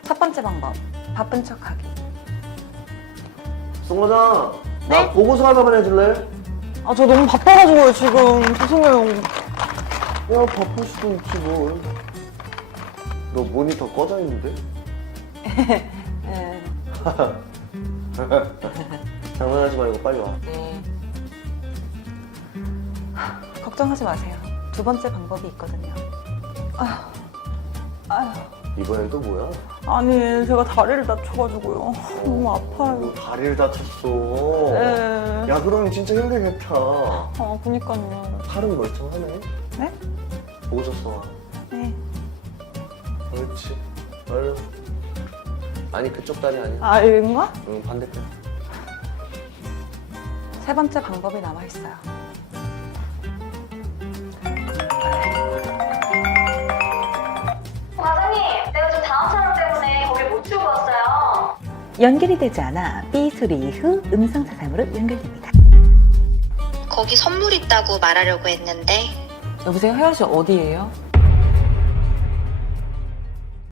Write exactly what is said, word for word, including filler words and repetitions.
첫 번째 방법, 바쁜 척하기. 송 과장, 네? 나 보고서 하나만 해줄래? 아, 저 너무 바빠가지고요, 지금. 죄송해요. 야, 바쁠 수도 있지 뭘. 너 모니터 꺼져 있는데? 네. 장난하지 말고 빨리 와. 네. 걱정하지 마세요. 두 번째 방법이 있거든요. 아휴, 아휴. 이번엔 또 뭐야? 아니, 제가 다리를 다쳐가지고요. 너무 아파요. 너 다리를 다쳤어. 네. 야, 그럼 진짜 힘들겠다. 아, 그니까요. 팔은 멀쩡하네. 네? 보고서 써. 네. 그렇지. 얼른. 아니, 그쪽 다리 아니야. 아, 이건가? 응, 반대편. 세 번째 방법이 남아있어요. 과장님, 내가 좀 다음 촬영 때문에 거길 못 치우고 왔어요. 연결이 되지 않아 삐 소리 이후 음성 사상으로 연결됩니다. 거기 선물 있다고 말하려고 했는데 여보세요? 혜연 씨 어디예요?